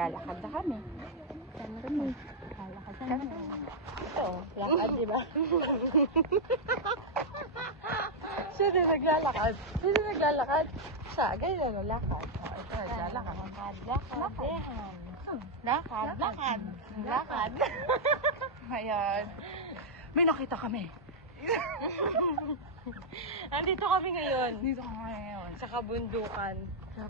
Lalakad na kami. Saan kami? Lalakad kami. Ito, lakad, di ba? Siya din naglalakad. Siya din naglalakad. Siya, ganyan na lalakad. Ito, naglalakad. Lakad. Lakad. Ayan. May nakita kami. Andito kami ngayon Dito kami ngayon. sa kabundukan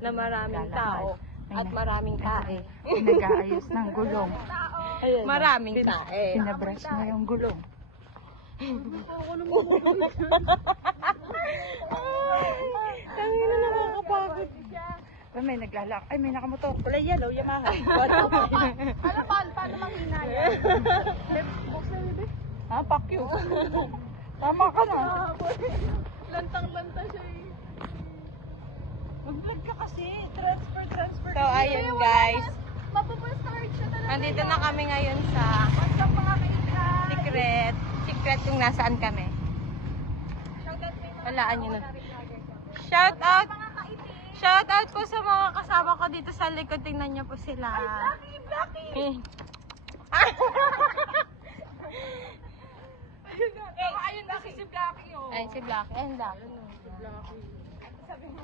na maraming tao at Ayun. maraming tae. Nag-aayos ng gulong. Ayun, maraming tae. Pinabrush mo yung gulong. Kami na nakakapagod. May naglalak. Ay, may nakamotor. Kulay yellow, Yamaha. Ano, paano manghina yan? Box na bebe. Ha, fuck you. Tama ka na. Lantang-lanta siya eh. Mag-vlog ka kasi. Transfer. So, ayun guys. Mapupulstart siya talaga. Andito na kami ngayon sa What's up mga kaibigan? secret. Secret kung nasaan kami. Walaan nyo na. Shout out! Shout out po sa mga kasama ko dito sa likod. Tingnan nyo po sila. Blacky! Ayun kasi si Blacky oh. Ay, si Black. Ayun lang.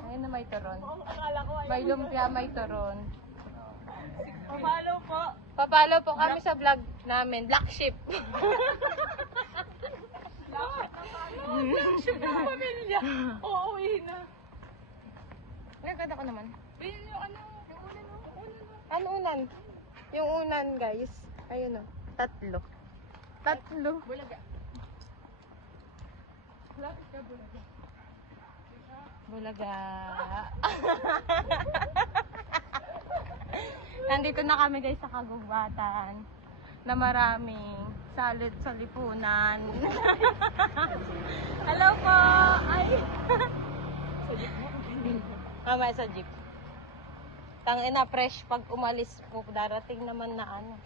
Ayun na may turon. May lumpia, may turon. Pamalo po. Papalo po kami sa vlog namin. Black Sheep. Pamilya. Oo, na. Ay, ganda ko naman. Bilhin yung ano, yung ulan no? Ano unan? Yung unan, guys. Ayun o. Tatlo. Bulaga. Lapit ka, bulaga. Bulaga. Nandito na kami guys sa kagubatan na maraming salad sa lipunan. Hello po! Ay! Mamaya sa jeep. Tangina fresh pag umalis po. Darating naman na ano.